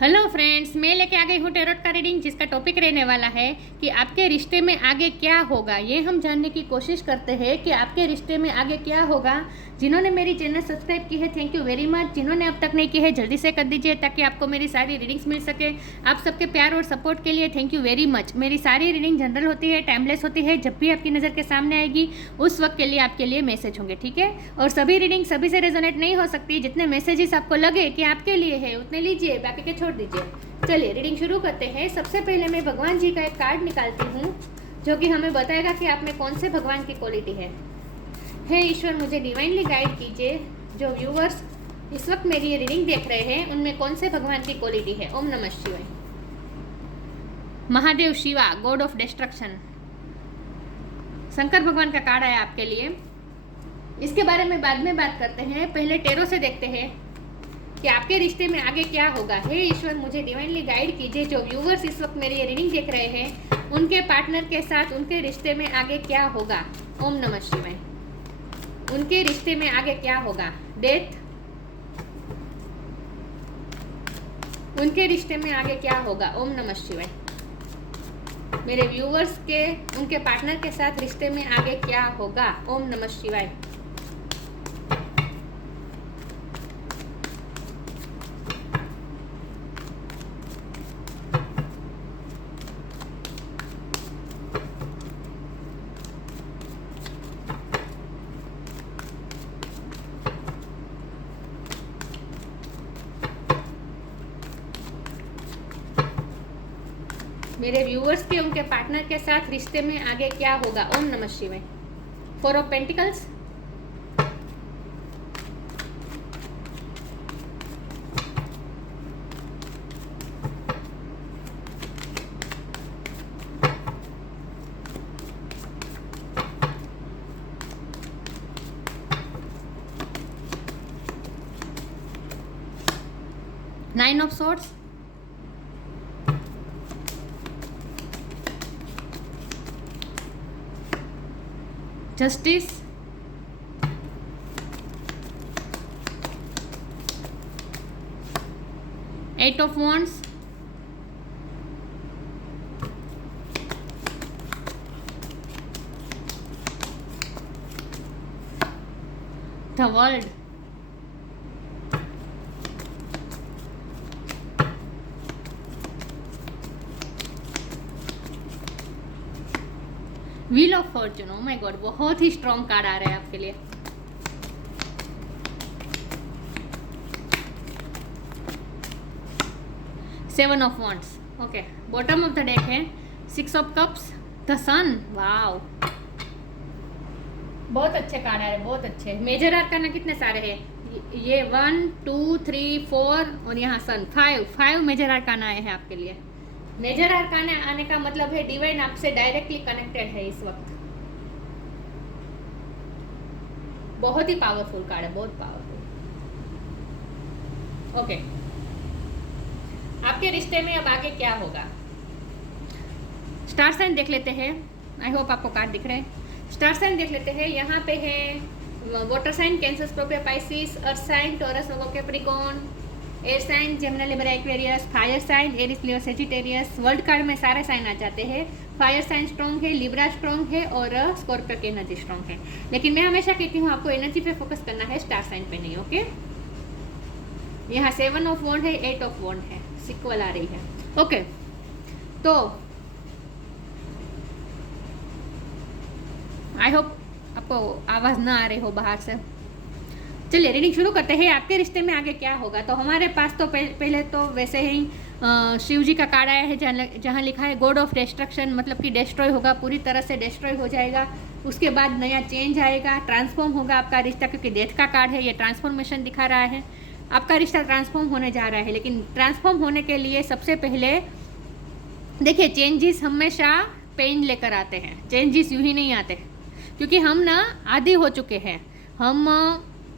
Hello friends, मैं लेके आ गई हूँ टैरोट का रीडिंग, जिसका टॉपिक रहने वाला है कि आपके रिश्ते में आगे क्या होगा। ये हम जानने की कोशिश करते हैं कि आपके रिश्ते में आगे क्या होगा। जिन्होंने मेरी चैनल सब्सक्राइब की है, थैंक यू वेरी मच। जिन्होंने अब तक नहीं की है, जल्दी से कर दीजिए ताकि आपको मेरी सारी रीडिंग्स मिल सके। आप सबके प्यार और सपोर्ट के लिए थैंक यू वेरी मच। मेरी सारी रीडिंग जनरल होती है, टाइमलेस होती है। जब भी आपकी नज़र के सामने आएगी उस वक्त के लिए आपके लिए मैसेज होंगे, ठीक है। और सभी रीडिंग सभी से रेजोनेट नहीं हो सकती। जितने मैसेजेस आपको लगे कि आपके लिए है उतने लीजिए, बाकी के छोड़ दीजिए। चलिए रीडिंग शुरू करते हैं। सबसे पहले मैं भगवान जी का एक कार्ड निकालती हूँ जो कि हमें बताएगा कि आप में कौन से भगवान की क्वालिटी है। हे ईश्वर, मुझे डिवाइनली गाइड कीजिए। जो व्यूवर्स इस वक्त मेरी ये रीडिंग देख रहे हैं उनमें कौन से भगवान की क्वालिटी है। ओम नमः शिवाय। Mahadev Shiva, God of destruction, Shankar भगवान का कार्ड आया आपके लिए। इसके बारे में बाद में बात करते हैं, पहले टेरो से देखते हैं कि आपके रिश्ते में आगे क्या होगा। हे ईश्वर, मुझे डिवाइनली गाइड कीजिए। जो व्यूवर्स इस वक्त मेरी ये रीडिंग देख रहे हैं उनके पार्टनर के साथ उनके रिश्ते में आगे क्या होगा। ओम नमः शिवाय। उनके रिश्ते में आगे क्या होगा। डेथ, उनके रिश्ते में आगे क्या होगा। ओम नमः शिवाय। मेरे व्यूवर्स के उनके पार्टनर के साथ रिश्ते में आगे क्या होगा। ओम नमः शिवाय। मेरे व्यूअर्स के उनके पार्टनर के साथ रिश्ते में आगे क्या होगा। ओम नमः शिवाय। 4 of pentacles, nine of swords, justice, eight of wands, the world, wheel of fortune. Oh my God, बहुत ही स्ट्रॉन्ग कार्ड आ रहा है आपके लिए। Seven of wands, okay. Bottom of the deck है 6 of cups, the sun. Wow, बहुत अच्छे कार्ड आ रहे हैं, बहुत अच्छे। मेजर आर्काना कितने सारे हैं ये 1 2 3 4 और यहाँ सन। 5 मेजर आर्काना आए हैं आपके लिए। मेजर आर्काना आने का मतलब है डिवाइन आपसे डायरेक्टली कनेक्टेड है इस वक्त। बहुत ही पावरफुल कार्ड है, बहुत पावरफुल। ओके, आपके रिश्ते में अब आगे क्या होगा। स्टार साइन देख लेते हैं। आई होप आपको कार्ड दिख रहे हैं। स्टार साइन देख लेते हैं। यहाँ पे है water sign cancer, Scorpio, Pisces, earth sign Taurus, Virgo, Capricorn, air sign Gemini, Libra, Aquarius, fire sign Aries, Leo, Sagittarius. World card में सारे साइन आ जाते हैं। फायर साइन स्ट्रॉन्ग है, लिब्रा स्ट्रॉन्ग है और स्कॉर्पियो की एनर्जी स्ट्रॉन्ग है। लेकिन मैं हमेशा कहती हूँ आपको एनर्जी पे फोकस करना है, स्टार साइन पे नहीं। ओके, यहाँ 7 ऑफ वॉन्ड है, 8 ऑफ वॉन्ड है, सिक्वल आ रही है। ओके, तो आई होप आपको आवाज़ ना आ रही हो बाहर से। चलिए रीडिंग शुरू करते हैं। आपके रिश्ते में आगे क्या होगा। तो हमारे पास तो पहले तो वैसे ही शिव जी का कार्ड आया है जहाँ लिखा है गॉड ऑफ डिस्ट्रक्शन, मतलब कि डिस्ट्रॉय होगा, पूरी तरह से डिस्ट्रॉय हो जाएगा। उसके बाद नया चेंज आएगा, ट्रांसफॉर्म होगा आपका रिश्ता, क्योंकि डेथ का कार्ड है, ये ट्रांसफॉर्मेशन दिखा रहा है। आपका रिश्ता ट्रांसफॉर्म होने जा रहा है, लेकिन ट्रांसफॉर्म होने के लिए सबसे पहले देखिए, चेंजेस हमेशा पेन लेकर आते हैं। चेंजेस यूँ ही नहीं आते, क्योंकि हम ना आदी हो चुके हैं। हम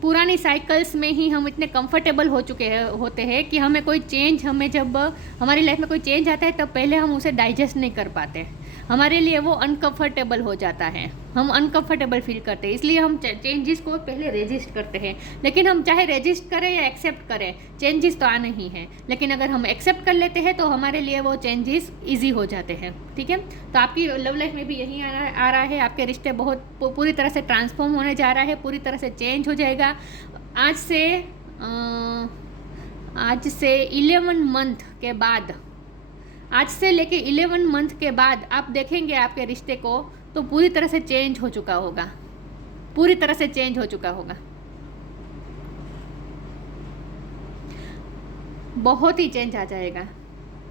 पुरानी साइकिल्स में ही हम इतने कंफर्टेबल हो चुके होते हैं कि हमें कोई चेंज, हमें जब हमारी लाइफ में कोई चेंज आता है तब पहले हम उसे डाइजेस्ट नहीं कर पाते। हमारे लिए वो अनकंफर्टेबल हो जाता है, हम अनकंफर्टेबल फील करते हैं, इसलिए हम चेंजेस को पहले रेजिस्ट करते हैं। लेकिन हम चाहे रेजिस्ट करें या एक्सेप्ट करें, चेंजेस तो आना ही है। लेकिन अगर हम एक्सेप्ट कर लेते हैं तो हमारे लिए वो चेंजेस ईजी हो जाते हैं। ठीक है, तो आपकी लव लाइफ में भी यही आ रहा है। आपके रिश्ते बहुत पूरी तरह से ट्रांसफॉर्म होने जा रहा है, पूरी तरह से चेंज हो जाएगा। आज से 11 मंथ के बाद, आज से लेके 11 मंथ के बाद आप देखेंगे आपके रिश्ते को तो पूरी तरह से चेंज हो चुका होगा, पूरी तरह से चेंज हो चुका होगा, बहुत ही चेंज आ जाएगा,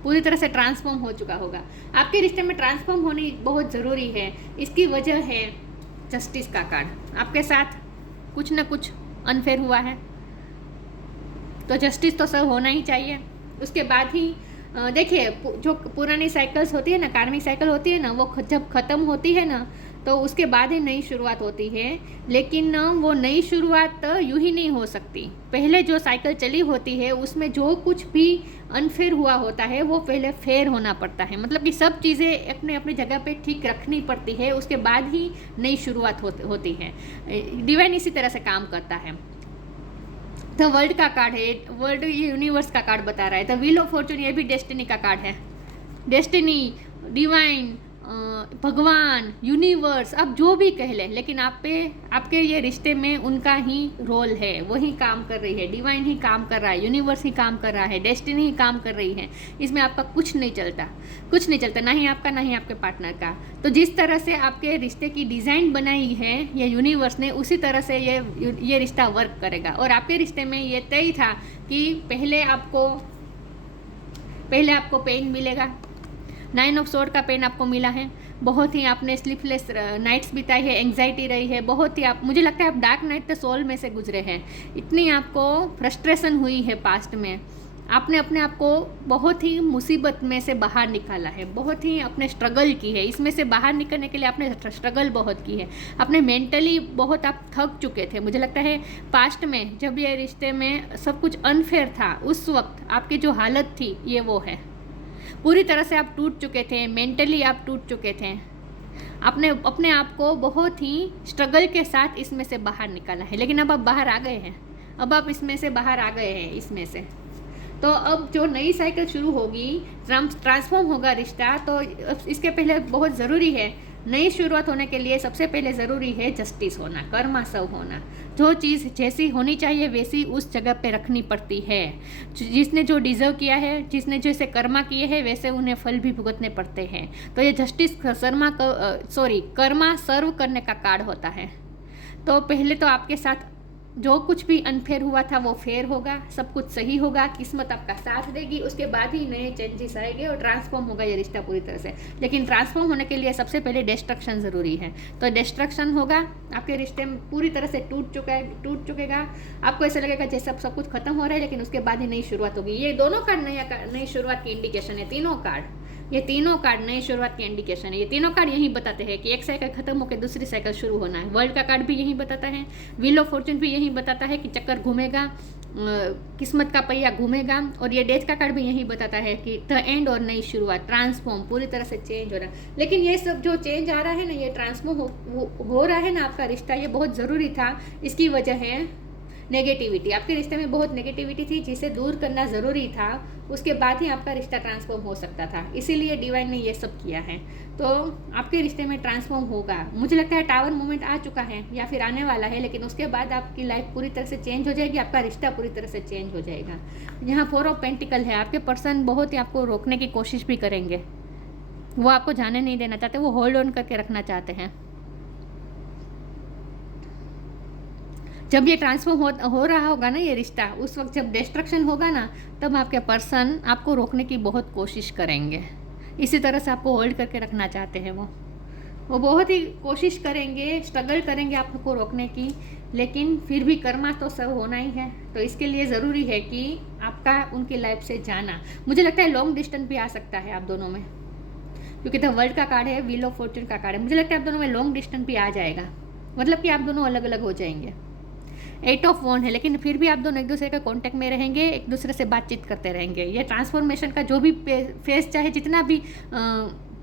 पूरी तरह से ट्रांसफॉर्म हो चुका होगा। आपके रिश्ते में ट्रांसफॉर्म होनी बहुत ज़रूरी है। इसकी वजह है जस्टिस का कार्ड। आपके साथ कुछ ना कुछ अनफेयर हुआ है तो जस्टिस तो सब होना ही चाहिए। उसके बाद ही देखिए, जो पुरानी साइकिल्स होती है ना, कार्मिक साइकिल होती है ना, वो जब ख़त्म होती है ना तो उसके बाद ही नई शुरुआत होती है। लेकिन वो नई शुरुआत यूँ ही नहीं हो सकती। पहले जो साइकिल चली होती है उसमें जो कुछ भी अनफेयर हुआ होता है वो पहले फेयर होना पड़ता है। मतलब कि सब चीज़ें अपने अपनी जगह पे ठीक रखनी पड़ती है, उसके बाद ही नई शुरुआत होती है। डिवाइन इसी तरह से काम करता है। द वर्ल्ड का कार्ड है, वर्ल्ड ये यूनिवर्स का कार्ड बता रहा है। द व्हील ऑफ फॉर्चून ये भी डेस्टिनी का कार्ड है। डेस्टिनी, डिवाइन, भगवान, यूनिवर्स, आप जो भी कह लें, लेकिन आपके ये रिश्ते में उनका ही रोल है, वही काम कर रही है। डिवाइन ही काम कर रहा है, यूनिवर्स ही काम कर रहा है, डेस्टिनी ही काम कर रही है। इसमें आपका कुछ नहीं चलता, कुछ नहीं चलता, ना ही आपका ना ही आपके पार्टनर का। तो जिस तरह से आपके रिश्ते की डिज़ाइन बनाई है ये यूनिवर्स ने, उसी तरह से ये रिश्ता वर्क करेगा। और आपके रिश्ते में ये तय था कि पहले आपको पेन मिलेगा। 9 ऑफ सोर्ड का पेन आपको मिला है। बहुत ही आपने स्लीपलेस नाइट्स बिताई है, एंग्जाइटी रही है, बहुत ही मुझे लगता है आप डार्क नाइट द सोल में से गुजरे हैं। इतनी आपको फ्रस्ट्रेशन हुई है पास्ट में। आपने अपने आप को बहुत ही मुसीबत में से बाहर निकाला है, बहुत ही आपने स्ट्रगल की है। इसमें से बाहर निकलने के लिए आपने स्ट्रगल बहुत की है। आपने मेंटली बहुत आप थक चुके थे। मुझे लगता है पास्ट में जब ये रिश्ते में सब कुछ अनफेयर था, उस वक्त आपकी जो हालत थी ये वो है। पूरी तरह से आप टूट चुके थे, मेंटली आप टूट चुके थे। आपने अपने आप को बहुत ही स्ट्रगल के साथ इसमें से बाहर निकाला है। लेकिन अब आप बाहर आ गए हैं, अब आप इसमें से बाहर आ गए हैं इसमें से। तो अब जो नई साइकिल शुरू होगी, ट्रांसफॉर्म होगा रिश्ता, तो इसके पहले बहुत ज़रूरी है, नई शुरुआत होने के लिए सबसे पहले ज़रूरी है जस्टिस होना, कर्मा सव होना। जो चीज़ जैसी होनी चाहिए वैसी उस जगह पे रखनी पड़ती है। जिसने जो डिज़र्व किया है, जिसने जैसे कर्मा किए हैं वैसे उन्हें फल भी भुगतने पड़ते हैं। तो ये जस्टिस कर्मा सर्व करने का कार्ड होता है। तो पहले तो आपके साथ जो कुछ भी अनफेयर हुआ था वो फेयर होगा, सब कुछ सही होगा, किस्मत आपका साथ देगी। उसके बाद ही नए चेंजेस आएंगे और ट्रांसफॉर्म होगा ये रिश्ता पूरी तरह से। लेकिन ट्रांसफॉर्म होने के लिए सबसे पहले डिस्ट्रक्शन ज़रूरी है। तो डिस्ट्रक्शन होगा, आपके रिश्ते में पूरी तरह से टूट चुकेगा। आपको ऐसा लगेगा जैसे सब कुछ खत्म हो रहा है, लेकिन उसके बाद ही नई शुरुआत होगी। ये दोनों कार्ड नई शुरुआत की इंडिकेशन है। ये तीनों कार्ड नई शुरुआत की इंडिकेशन है। ये तीनों कार्ड यही बताते हैं कि एक साइकिल खत्म होकर दूसरी साइकिल शुरू होना है। वर्ल्ड का कार्ड भी यही बताता है, व्हील ऑफ फॉर्चून भी यही बताता है कि चक्कर घूमेगा, किस्मत का पहिया घूमेगा। और ये डेथ का कार्ड भी यही बताता है कि द एंड और नई शुरुआत, ट्रांसफॉर्म, पूरी तरह से चेंज हो रहा है। लेकिन ये सब जो चेंज आ रहा है ना, ये ट्रांसफॉर्म हो रहा है ना आपका रिश्ता, ये बहुत ज़रूरी था। इसकी वजह है नेगेटिविटी। आपके रिश्ते में बहुत नेगेटिविटी थी जिसे दूर करना ज़रूरी था। उसके बाद ही आपका रिश्ता ट्रांसफॉर्म हो सकता था। इसीलिए डिवाइन ने ये सब किया है। तो आपके रिश्ते में ट्रांसफॉर्म होगा। मुझे लगता है टावर मोमेंट आ चुका है या फिर आने वाला है, लेकिन उसके बाद आपकी लाइफ पूरी तरह से चेंज हो जाएगी, आपका रिश्ता पूरी तरह से चेंज हो जाएगा। यहाँ 4 ऑफ पेंटिकल है। आपके पर्सन बहुत ही आपको रोकने की कोशिश भी करेंगे, वो आपको जाने नहीं देना चाहते, वो होल्ड ऑन करके रखना चाहते हैं। जब ये ट्रांसफॉर्म हो रहा होगा ना ये रिश्ता, उस वक्त जब डिस्ट्रक्शन होगा ना, तब आपके पर्सन आपको रोकने की बहुत कोशिश करेंगे। इसी तरह से आपको होल्ड करके रखना चाहते हैं वो बहुत ही कोशिश करेंगे, स्ट्रगल करेंगे आपको रोकने की। लेकिन फिर भी कर्मा तो सब होना ही है। तो इसके लिए ज़रूरी है कि आपका उनकी लाइफ से जाना। मुझे लगता है लॉन्ग डिस्टेंस भी आ सकता है आप दोनों में, क्योंकि द वर्ल्ड का कार्ड है, व्हील ऑफ फॉर्चून का कार्ड है। मुझे लगता है आप दोनों में लॉन्ग डिस्टेंस भी आ जाएगा, मतलब कि आप दोनों अलग अलग हो जाएंगे। 8 ऑफ वॉन्ड है, लेकिन फिर भी आप दोनों एक दूसरे के कांटेक्ट में रहेंगे, एक दूसरे से बातचीत करते रहेंगे। ये ट्रांसफॉर्मेशन का जो भी फेस, चाहे जितना भी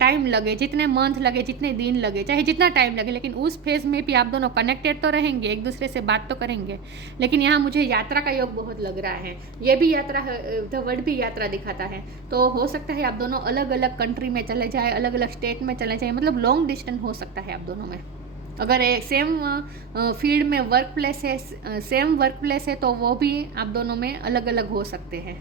टाइम लगे, जितने मंथ लगे, जितने दिन लगे, चाहे जितना टाइम लगे, लेकिन उस फेज में भी आप दोनों कनेक्टेड तो रहेंगे, एक दूसरे से बात तो करेंगे। लेकिन यहाँ मुझे यात्रा का योग बहुत लग रहा है, ये भी यात्रा, द वर्ल्ड भी यात्रा दिखाता है। तो हो सकता है आप दोनों अलग अलग कंट्री में चले जाए, अलग अलग स्टेट में चले जाए, मतलब लॉन्ग डिस्टेंस हो सकता है आप दोनों में। अगर एक सेम फील्ड में वर्क प्लेस है, सेम वर्क प्लेस है, तो वो भी आप दोनों में अलग अलग हो सकते हैं।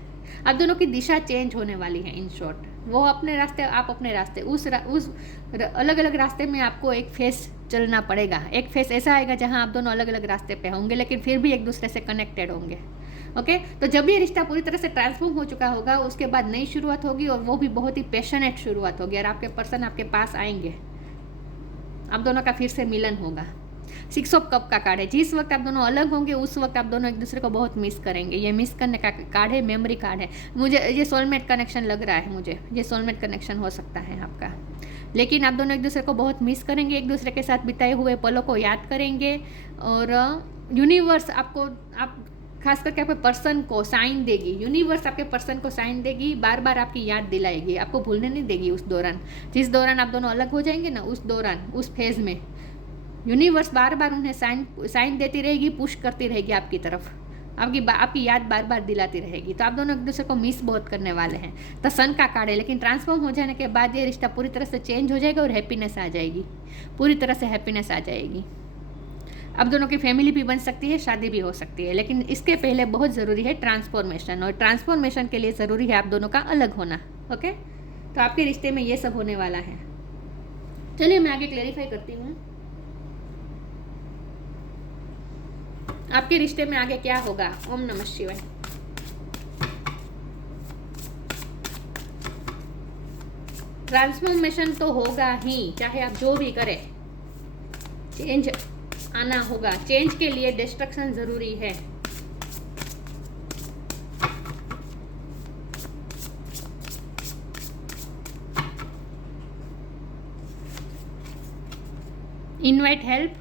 आप दोनों की दिशा चेंज होने वाली है। इन शॉर्ट, वो अपने रास्ते, आप अपने रास्ते, उस अलग अलग रास्ते में आपको एक फेस चलना पड़ेगा। एक फेस ऐसा आएगा जहां आप दोनों अलग अलग रास्ते पे होंगे, लेकिन फिर भी एक दूसरे से कनेक्टेड होंगे। ओके, तो जब ये रिश्ता पूरी तरह से ट्रांसफॉर्म हो चुका होगा, उसके बाद नई शुरुआत होगी, और वो भी बहुत ही पैशनेट शुरुआत होगी, और आपके पर्सन आपके पास आएंगे, आप दोनों का फिर से मिलन होगा। 6 ऑफ कप का कार्ड है। जिस वक्त आप दोनों अलग होंगे, उस वक्त आप दोनों एक दूसरे को बहुत मिस करेंगे। ये मिस करने का कार्ड है, मेमोरी कार्ड है। मुझे ये सोलमेट कनेक्शन लग रहा है, मुझे ये सोलमेट कनेक्शन हो सकता है आपका। लेकिन आप दोनों एक दूसरे को बहुत मिस करेंगे, एक दूसरे के साथ बिताए हुए पलों को याद करेंगे, और यूनिवर्स आपको, आप खास करके आपके पर्सन को साइन देगी। यूनिवर्स आपके पर्सन को साइन देगी, बार बार आपकी याद दिलाएगी, आपको भूलने नहीं देगी उस दौरान। जिस दौरान आप दोनों अलग हो जाएंगे ना, उस दौरान, उस फेज में यूनिवर्स बार बार उन्हें साइन देती रहेगी, पुश करती रहेगी आपकी तरफ, आपकी याद बार बार दिलाती रहेगी। तो आप दोनों एक दूसरे को मिस बहुत करने वाले हैं। तो सन का कार्ड है, लेकिन ट्रांसफॉर्म हो जाने के बाद ये रिश्ता पूरी तरह से चेंज हो जाएगा, और हैप्पीनेस आ जाएगी, पूरी तरह से हैप्पीनेस आ जाएगी। अब दोनों की फैमिली भी बन सकती है, शादी भी हो सकती है, लेकिन इसके पहले बहुत ज़रूरी है ट्रांसफॉर्मेशन, और ट्रांसफॉर्मेशन के लिए ज़रूरी है आप दोनों का अलग होना। ओके, तो आपके रिश्ते में ये सब होने वाला है। चलिए मैं आगे क्लेरिफाई करती हूँ, आपके रिश्ते में आगे क्या होगा। ओम नमः शिवाय। ट्रांसफॉर्मेशन तो होगा ही, चाहे आप जो भी करें, चेंज आना होगा। चेंज के लिए डिस्ट्रक्शन जरूरी है। Invite help,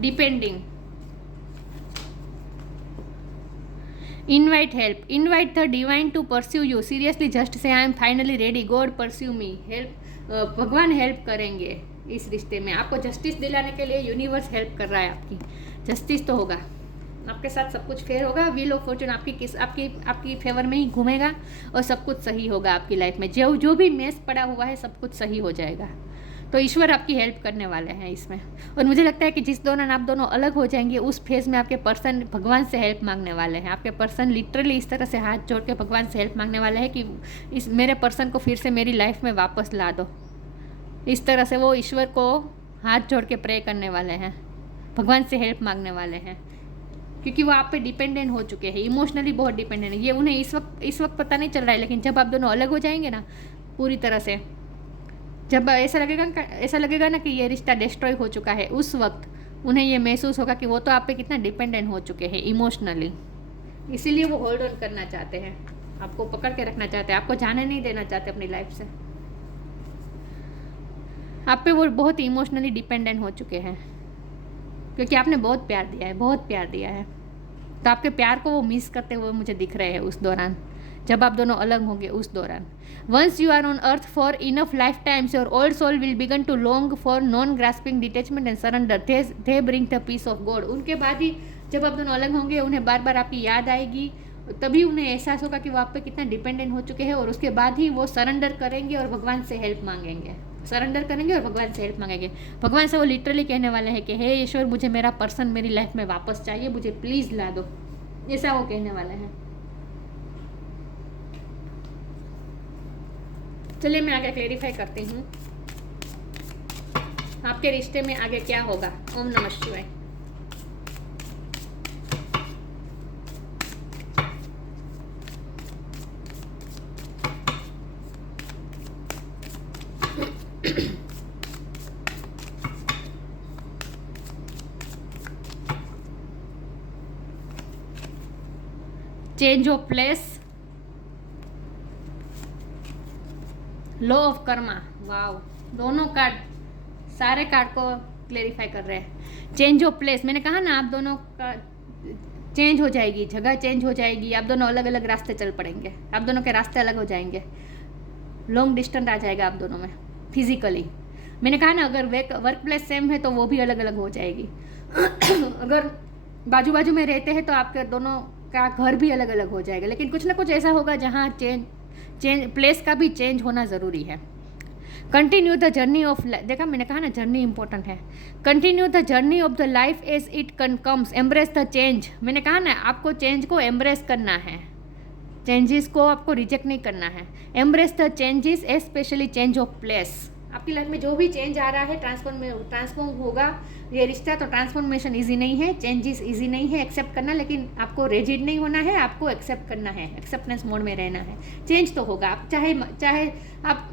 depending, invite help, invite the divine to pursue you, seriously just say I am finally ready, God pursue me, help, भगवान हेल्प करेंगे इस रिश्ते में। आपको जस्टिस दिलाने के लिए यूनिवर्स हेल्प कर रहा है, आपकी जस्टिस तो होगा, आपके साथ सब कुछ फेयर होगा। व्हील ऑफ फॉर्चून आपकी फेवर में ही घूमेगा, और सब कुछ सही होगा आपकी लाइफ में। जो भी मेस पड़ा हुआ है, सब कुछ सही हो जाएगा। तो ईश्वर आपकी हेल्प करने वाले हैं इसमें। और मुझे लगता है कि जिस दौरान आप दोनों अलग हो जाएंगे, उस फेज में आपके पर्सन भगवान से हेल्प मांगने वाले हैं। आपके पर्सन लिटरली इस तरह से हाथ जोड़ के भगवान से हेल्प मांगने वाले हैं कि इस मेरे पर्सन को फिर से मेरी लाइफ में वापस ला दो। इस तरह से वो ईश्वर को हाथ जोड़ के प्रे करने वाले हैं, भगवान से हेल्प मांगने वाले हैं, क्योंकि वो आप पे डिपेंडेंट हो चुके हैं, इमोशनली बहुत डिपेंडेंट है। ये उन्हें इस वक्त पता नहीं चल रहा है, लेकिन जब आप दोनों अलग हो जाएंगे ना पूरी तरह से, जब ऐसा लगेगा ना कि ये रिश्ता डिस्ट्रॉय हो चुका है, उस वक्त उन्हें ये महसूस होगा कि वो तो आप पे कितना डिपेंडेंट हो चुके हैं इमोशनली। इसीलिए वो होल्ड ऑन करना चाहते हैं, आपको पकड़ के रखना चाहते हैं, आपको जाने नहीं देना चाहते अपनी लाइफ से। आप पे वो बहुत इमोशनली डिपेंडेंट हो चुके हैं, क्योंकि आपने बहुत प्यार दिया है, बहुत प्यार दिया है। तो आपके प्यार को वो मिस करते हुए मुझे दिख रहे हैं उस दौरान, जब आप दोनों अलग होंगे उस दौरान। Once you are on earth for enough life times, your old soul will begin to long for non grasping detachment and surrender, they bring the peace of God. उनके बाद ही जब आप दोनों अलग होंगे, उन्हें बार बार आपकी याद आएगी, तभी उन्हें एहसास होगा कि वो आप पे कितना डिपेंडेंट हो चुके हैं, और उसके बाद ही वो सरेंडर करेंगे और भगवान से हेल्प मांगेंगे। सरेंडर करेंगे और भगवान से हेल्प मांगेंगे। भगवान से वो लिटरली कहने वाले हैं कि हे ईश्वर, मुझे मेरा पर्सन मेरी लाइफ में वापस चाहिए, मुझे प्लीज़ ला दो, ऐसा वो कहने वाले हैं। चलिए मैं आगे क्लेरिफाई करती हूँ, आपके रिश्ते में आगे क्या होगा। ओम नमः शिवाय। Change of place, law of Karma. Wow, दोनों कार्ड, सारे कार्ड को क्लेरिफाई कर रहे हैं। चेंज ऑफ प्लेस, मैंने कहा ना आप दोनों का चेंज हो जाएगी, जगह चेंज हो जाएगी, आप दोनों अलग अलग रास्ते चल पड़ेंगे, आप दोनों के रास्ते अलग हो जाएंगे, लॉन्ग डिस्टेंस आ जाएगा आप दोनों में फिजिकली। मैंने कहा ना, अगर वर्क प्लेस सेम है तो वो भी अलग अलग हो जाएगी। अगर बाजू बाजू में रहते हैं तो आपके दोनों का घर भी अलग अलग हो जाएगा, लेकिन कुछ ना कुछ ऐसा होगा जहाँ चेंज प्लेस का भी चेंज होना ज़रूरी है। कंटिन्यू द जर्नी ऑफ, देखा मैंने कहा ना जर्नी इंपॉर्टेंट है। Continue the journey of the life as it comes, embrace the change. मैंने कहा ना आपको चेंज को एम्ब्रेस करना है, चेंजेस को आपको रिजेक्ट नहीं करना है। Embrace the changes, specially change of place. आपकी लाइफ में जो भी चेंज आ रहा है, ट्रांसफॉर्म होगा ये रिश्ता, तो ट्रांसफॉर्मेशन इजी नहीं है, चेंजेस इजी नहीं है एक्सेप्ट करना, लेकिन आपको रेजिड नहीं होना है, आपको एक्सेप्ट करना है, एक्सेप्टेंस मोड में रहना है। चेंज तो होगा, आप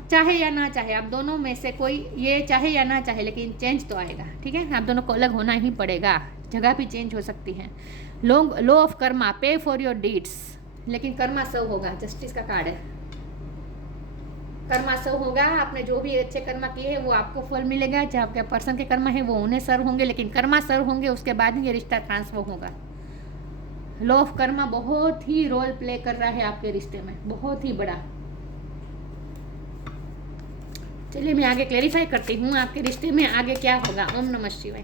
चाहे या ना चाहे, आप दोनों में से कोई ये चाहे या ना चाहे, लेकिन चेंज तो आएगा, ठीक है। आप दोनों को अलग होना ही पड़ेगा, जगह भी चेंज हो सकती है। लॉ ऑफ कर्मा, पे फॉर योर डीड्स, लेकिन कर्मा सर्व होगा, जस्टिस का कार्ड है। कर्मा सर्व होगा, आपने जो भी अच्छे कर्मा किए हैं वो आपको फल मिलेगा, जो आपके पर्सन के कर्मा है वो उन्हें सर्व होंगे, लेकिन कर्मा सर्व होंगे उसके बाद ही ये रिश्ता ट्रांसफॉर्म होगा। लॉ ऑफ कर्मा बहुत ही रोल प्ले कर रहा है आपके रिश्ते में, बहुत ही बड़ा। चलिए मैं आगे क्लेरिफाई करती हूँ आपके रिश्ते में आगे क्या होगा। ओम नमः शिवाय।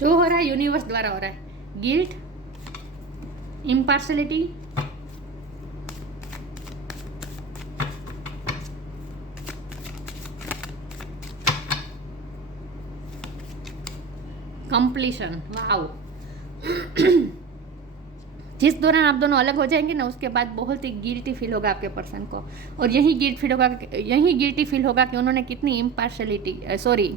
जो हो रहा है यूनिवर्स द्वारा हो रहा है। Guilt, impartiality, completion. वाओ। जिस दौरान आप दोनों अलग हो जाएंगे ना, उसके बाद बहुत ही गिल्टी फील होगा आपके पर्सन को, और यही गिल्टी फील होगा कि उन्होंने कितनी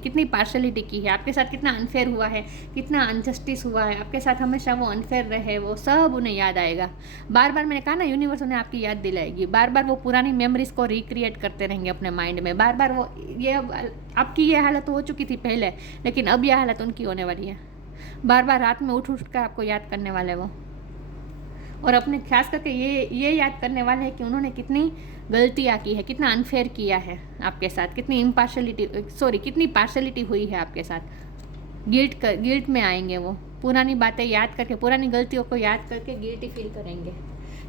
कितनी पार्शलिटी की है आपके साथ, कितना अनफेयर हुआ है, कितना अनजस्टिस हुआ है आपके साथ, हमेशा वो अनफेयर रहे, वो सब उन्हें याद आएगा। बार बार मैंने कहा ना, यूनिवर्स उन्हें आपकी याद दिलाएगी, बार बार वो पुरानी मेमोरीज को रिक्रिएट करते रहेंगे अपने माइंड में, बार बार वो ये आपकी ये हालत हो चुकी थी पहले, लेकिन अब यह हालत उनकी होने वाली है। बार बार रात में उठ कर आपको याद करने वाले वो, और अपने खास करके ये याद करने वाले हैं कि उन्होंने कितनी गलतियाँ की है, कितना अनफेयर किया है आपके साथ, कितनी पार्शलिटी हुई है आपके साथ। गिल्ट में आएंगे वो, पुरानी बातें याद करके, पुरानी गलतियों को याद करके गिल्टी फील करेंगे।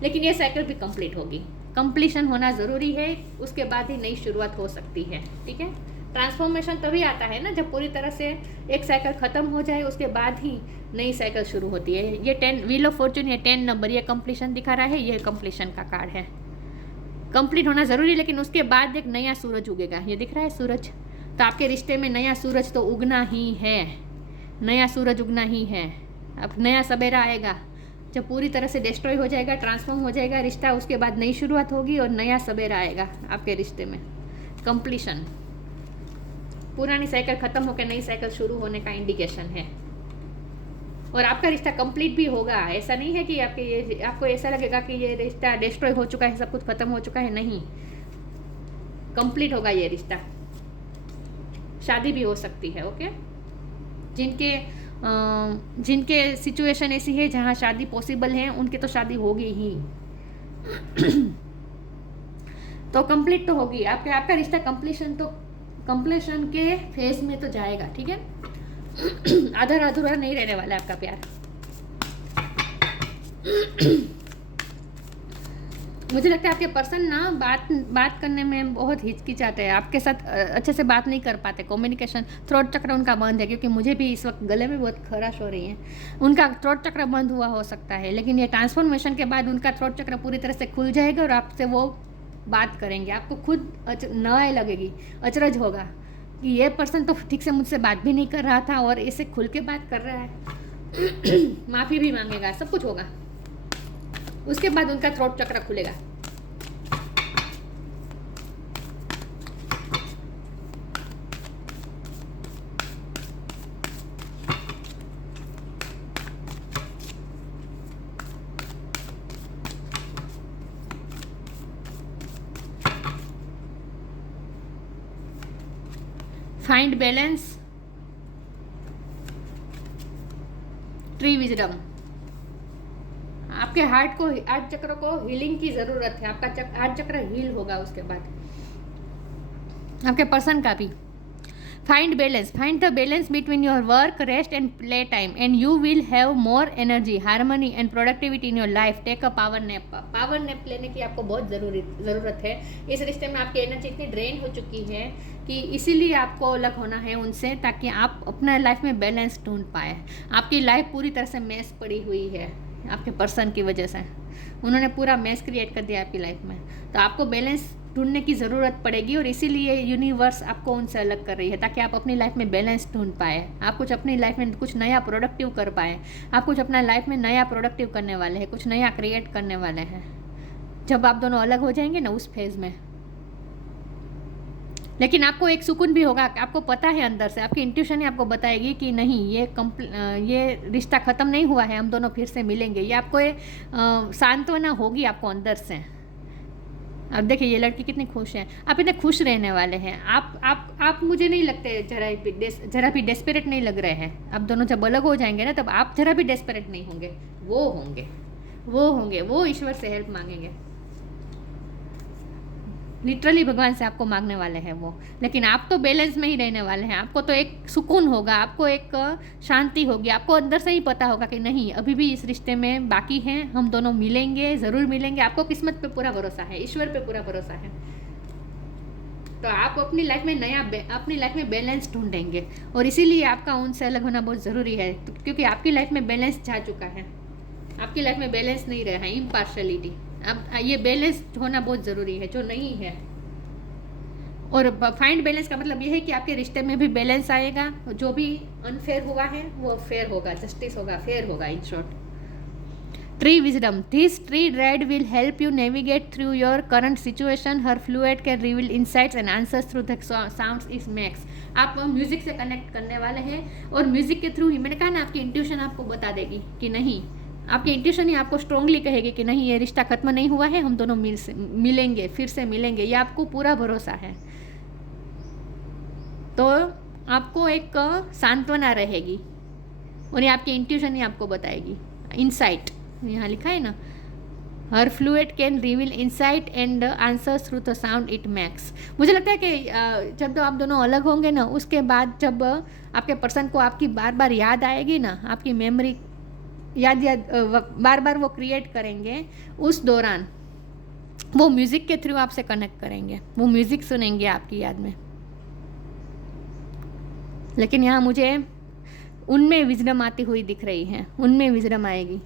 लेकिन ये साइकिल भी कंप्लीट होगी, कंप्लीशन होना ज़रूरी है, उसके बाद ही नई शुरुआत हो सकती है, ठीक है। ट्रांसफॉर्मेशन तभी आता है ना जब पूरी तरह से एक साइकिल ख़त्म हो जाए, उसके बाद ही नई साइकिल शुरू होती है। ये 10 व्हील ऑफ फॉर्चून, ये 10 नंबर, ये कंप्लीशन दिखा रहा है, ये कंप्लीशन का कार्ड है। कंप्लीट होना ज़रूरी, लेकिन उसके बाद एक नया सूरज उगेगा, ये दिख रहा है सूरज, तो आपके रिश्ते में नया सूरज तो उगना ही है, नया सूरज उगना ही है। अब नया सवेरा आएगा जब पूरी तरह से डिस्ट्रॉय हो जाएगा, ट्रांसफॉर्म हो जाएगा रिश्ता, उसके बाद नई शुरुआत होगी और नया सवेरा आएगा आपके रिश्ते में। कंप्लीशन, पुरानी साइकिल खत्म होकर नई साइकिल शुरू होने का इंडिकेशन है, और आपका रिश्ता कंप्लीट भी होगा। ऐसा नहीं है कि आपको ऐसा लगेगा कि ये रिश्ता डिस्ट्रॉय हो चुका है, सब कुछ खत्म हो चुका है, नहीं, कंप्लीट होगा ये रिश्ता। शादी भी हो सकती है, ओके। जिनके सिचुएशन ऐसी है जहाँ शादी पॉसिबल है, उनकी तो शादी होगी ही। तो कंप्लीट तो होगी, आपका रिश्ता कंप्लीशन के फेज में तो जाएगा, ठीक है। आधा अधूरा नहीं रहने वाला आपका प्यार। मुझे लगता है आपके पर्सन ना बात करने में बहुत हिचकिचाते हैं, आपके साथ अच्छे से बात नहीं कर पाते, कम्युनिकेशन, थ्रोट चक्र उनका बंद है, क्योंकि मुझे भी इस वक्त गले में बहुत खराश हो रही है, उनका थ्रोट चक्र बंद हुआ हो सकता है, लेकिन ये ट्रांसफॉर्मेशन के बाद उनका थ्रोट चक्र पूरी तरह से खुल जाएगा और आपसे वो बात करेंगे। आपको खुद नए लगेगी, अचरज होगा कि ये पर्सन तो ठीक से मुझसे बात भी नहीं कर रहा था और इसे खुल के बात कर रहा है। माफ़ी भी मांगेगा, सब कुछ होगा, उसके बाद उनका थ्रोट चक्र खुलेगा। Find balance, tree wisdom. आपके हार्ट चक्र को हीलिंग की ज़रूरत है, आपका हार्ट चक्र हील होगा उसके बाद। आपके पर्सन का भी। Find the balance between your work, rest and play time and you will have more energy, harmony and productivity in your life. Take a power nap. Power nap लेने की आपको बहुत ज़रूरत है। इस रिश्ते में आपकी एनर्जी इतनी ड्रेन हो चुकी है कि इसीलिए आपको अलग होना है उनसे, ताकि आप अपने लाइफ में बैलेंस ढूंढ पाए। आपकी लाइफ पूरी तरह से मैस पड़ी हुई है आपके पर्सन की वजह से। उन्होंने पूरा मैस क्रिएट कर दिया आपकी लाइफ में, तो आपको बैलेंस ढूंढने की ज़रूरत पड़ेगी। और इसीलिए यूनिवर्स आपको उनसे अलग कर रही है, ताकि आप अपनी लाइफ में बैलेंस ढूंढ पाए, आप कुछ अपनी लाइफ में कुछ नया प्रोडक्टिव कर पाए। आप कुछ अपना लाइफ में नया प्रोडक्टिव करने वाले हैं, कुछ नया क्रिएट करने वाले हैं जब आप दोनों अलग हो जाएंगे ना उस फेज़ में। लेकिन आपको एक सुकून भी होगा, आपको पता है अंदर से, आपकी इंट्यूशन ही आपको बताएगी कि नहीं, ये रिश्ता ख़त्म नहीं हुआ है, हम दोनों फिर से मिलेंगे। ये आपको सांत्वना होगी आपको अंदर से। अब देखिए ये लड़की कितनी खुश है, आप इतने खुश रहने वाले हैं। आप मुझे नहीं लगते जरा भी डेस्परेट नहीं लग रहे हैं। आप दोनों जब अलग हो जाएंगे ना, तब आप जरा भी डेस्परेट नहीं होंगे। वो ईश्वर से हेल्प मांगेंगे, लिटरली भगवान से आपको मांगने वाले हैं वो। लेकिन आप तो बैलेंस में ही रहने वाले हैं। आपको तो एक सुकून होगा, आपको एक शांति होगी, आपको अंदर से ही पता होगा कि नहीं, अभी भी इस रिश्ते में बाकी हैं, हम दोनों मिलेंगे, ज़रूर मिलेंगे। आपको किस्मत पे पूरा भरोसा है, ईश्वर पे पूरा भरोसा है। तो आप अपनी लाइफ में बैलेंस ढूंढेंगे, और इसीलिए आपका उनसे अलग होना बहुत ज़रूरी है, क्योंकि आपकी लाइफ में बैलेंस जा चुका है। आपकी लाइफ में बैलेंस नहीं रहा है, इम्पार्शलिटी। अब ये बैलेंस होना बहुत ज़रूरी है, जो नहीं है। और फाइंड बैलेंस का मतलब ये है कि आपके रिश्ते में भी बैलेंस आएगा, जो भी अनफेयर हुआ है वो फेयर होगा, जस्टिस होगा, फेयर होगा। In short, tree wisdom. This tree dried will help you navigate through your current situation. Her fluid can reveal insights and answers through the sounds is max. आप music से connect करने वाले हैं, और music के through ही, मैंने कहा ना, आपकी इंट्यूशन आपको बता देगी कि नहीं, आपकी इंट्यूशन ही आपको स्ट्रांगली कहेगी कि नहीं, ये रिश्ता खत्म नहीं हुआ है, हम दोनों मिलेंगे, फिर से मिलेंगे। ये आपको पूरा भरोसा है। तो आपको एक सांत्वना रहेगी, और ये आपकी इंट्यूशन ही आपको बताएगी। इंसाइट यहाँ लिखा है ना, her fluid can reveal insight and answers through the sound it makes. मुझे लगता है कि जब आप दोनों अलग होंगे ना, उसके बाद जब आपके पर्सन को आपकी बार बार याद आएगी ना, आपकी मेमोरी याद बार बार वो क्रिएट करेंगे, उस दौरान वो म्यूज़िक के थ्रू आपसे कनेक्ट करेंगे, वो म्यूज़िक सुनेंगे आपकी याद में। लेकिन यहाँ मुझे उनमें विजडम आती हुई दिख रही है, उनमें विजडम आएगी,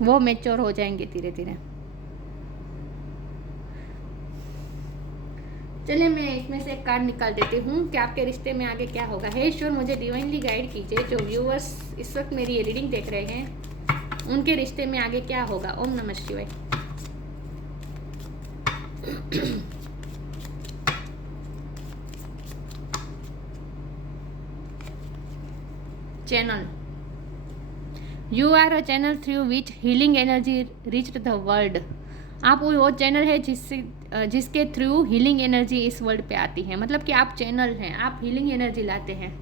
वो मैच्योर हो जाएंगे धीरे धीरे। चलिए मैं इसमें से एक कार्ड निकाल देती हूँ कि आपके रिश्ते में आगे क्या होगा। हे ईश्वर, मुझे डिवाइनली गाइड कीजिए। जो व्यूअर्स इस वक्त मेरी ये रीडिंग देख रहे हैं, उनके रिश्ते में आगे क्या होगा। ओम नमः शिवाय। Channel, you are a channel through which healing energy reached the world. आप वो चैनल है जिसके थ्रू हीलिंग एनर्जी इस वर्ल्ड पे आती है। मतलब कि आप चैनल हैं, आप हीलिंग एनर्जी लाते हैं,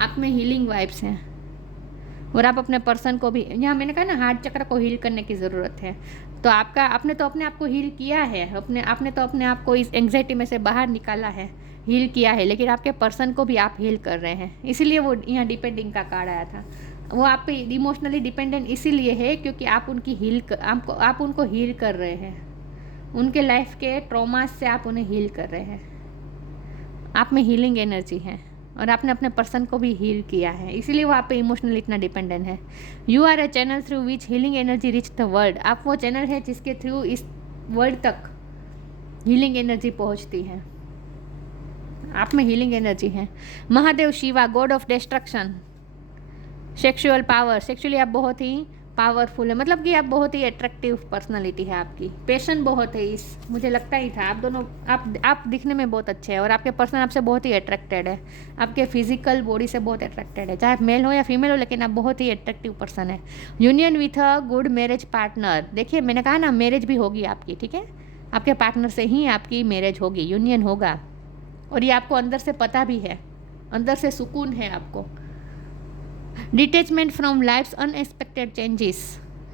आप में हीलिंग वाइब्स हैं। और आप अपने पर्सन को भी, यहाँ मैंने कहा ना, हार्ट चक्र को हील करने की ज़रूरत है। तो आपने तो अपने आप को हील किया है, आपने तो अपने आप को इस एंग्जाइटी में से बाहर निकाला है, हील किया है। लेकिन आपके पर्सन को भी आप हील कर रहे हैं, इसीलिए वो यहाँ डिपेंडिंग का कार्ड आया था। वो आप पे इमोशनली डिपेंडेंट इसीलिए है क्योंकि आप उनको हील कर रहे हैं। उनके लाइफ के ट्रॉमास से आप उन्हें हील कर रहे हैं। आप में हीलिंग एनर्जी है, और आपने अपने पर्सन को भी हील किया है, इसीलिए वो आप पे इमोशनली इतना डिपेंडेंट है। You are a channel through which healing energy reach the world. आप वो चैनल है जिसके थ्रू इस वर्ल्ड तक हीलिंग एनर्जी पहुंचती है। आप में हीलिंग एनर्जी है। Mahadev Shiva, God of destruction. Sexual power, sexually आप बहुत ही पावरफुल है, मतलब कि आप बहुत ही अट्रैक्टिव पर्सनालिटी है आपकी। पैशन बहुत है, मुझे लगता ही था। आप दोनों आप दिखने में बहुत अच्छे हैं, और आपके पर्सन आपसे बहुत ही अट्रैक्टेड है, आपके फिजिकल बॉडी से बहुत अट्रैक्टेड है। चाहे मेल हो या फीमेल हो, लेकिन आप बहुत ही अट्रैक्टिव पर्सन है। Union with a good marriage partner. देखिए मैंने कहा ना, मैरिज भी होगी आपकी, ठीक है। आपके पार्टनर से ही आपकी मैरिज होगी, यूनियन होगा, और ये आपको अंदर से पता भी है, अंदर से सुकून है आपको। Detachment from life's unexpected changes.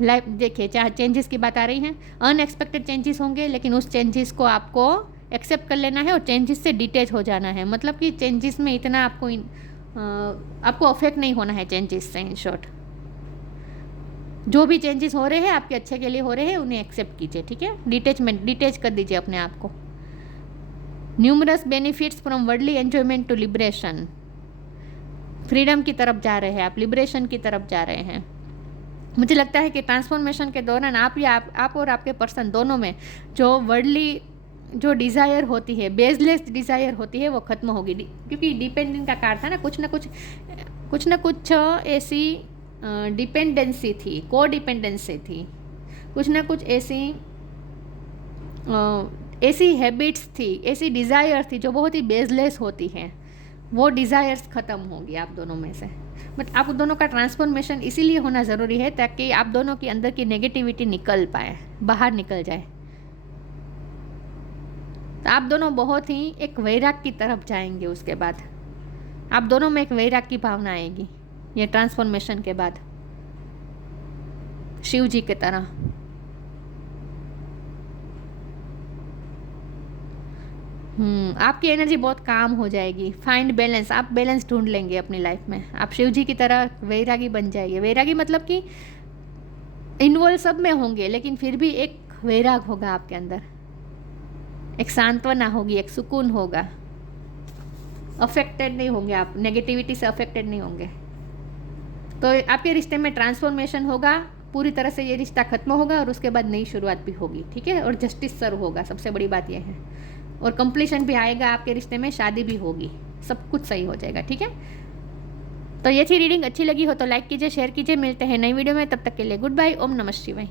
Life देखिए, चाहे चेंजेस की बात आ रही है, अनएक्सपेक्टेड चेंजेस होंगे, लेकिन उस चेंजेस को आपको एक्सेप्ट कर लेना है और चेंजेस से डिटेच हो जाना है। मतलब कि चेंजेस में इतना आपको अफेक्ट नहीं होना है चेंजेस से। इन शॉर्ट, जो भी चेंजेस हो रहे हैं आपके अच्छे के लिए हो रहे हैं, उन्हें एक्सेप्ट कीजिए, ठीक है। डिटेच कर दीजिए अपने आप को। Numerous benefits from worldly enjoyment to liberation, freedom की तरफ जा रहे हैं आप, लिबरेशन की तरफ जा रहे हैं। मुझे लगता है कि ट्रांसफॉर्मेशन के दौरान आप और आपके पर्सन दोनों में जो वर्ल्डली जो डिज़ायर होती है, बेसलेस डिज़ायर होती है, वो ख़त्म होगी। क्योंकि डिपेंडेंट का कार्ड था ना, कुछ ना कुछ ऐसी डिपेंडेंसी थी, को डिपेंडेंसी थी, कुछ ना कुछ ऐसी हैबिट्स थी, ऐसी डिज़ायर थी जो बहुत ही बेसलेस होती हैं। वो डिज़ायर्स ख़त्म होंगी आप दोनों में से। बट आप दोनों का ट्रांसफॉर्मेशन इसीलिए होना ज़रूरी है ताकि आप दोनों की अंदर की नेगेटिविटी निकल पाए, बाहर निकल जाए। तो आप दोनों बहुत ही एक वैराग की तरफ जाएंगे। उसके बाद आप दोनों में एक वैराग की भावना आएगी ये ट्रांसफॉर्मेशन के बाद, शिव जी की तरह। आपकी एनर्जी बहुत काम हो जाएगी। फाइंड बैलेंस, आप बैलेंस ढूंढ लेंगे अपनी लाइफ में। आप शिव जी की तरह वैरागी बन जाइए। वैरागी मतलब कि इन्वॉल्व सब में होंगे, लेकिन फिर भी एक वैराग होगा आपके अंदर, एक सांत्वना होगी, एक सुकून होगा। अफेक्टेड नहीं होंगे आप, नेगेटिविटी से अफेक्टेड नहीं होंगे। तो आपके रिश्ते में ट्रांसफॉर्मेशन होगा, पूरी तरह से ये रिश्ता खत्म होगा और उसके बाद नई शुरुआत भी होगी, ठीक है। और जस्टिस सर्व होगा, सबसे बड़ी बात यह है। और कंप्लीशन भी आएगा आपके रिश्ते में, शादी भी होगी, सब कुछ सही हो जाएगा, ठीक है। तो ये थी रीडिंग। अच्छी लगी हो तो लाइक कीजिए, शेयर कीजिए। मिलते हैं नई वीडियो में, तब तक के लिए गुड बाय। ओम नमः शिवाय।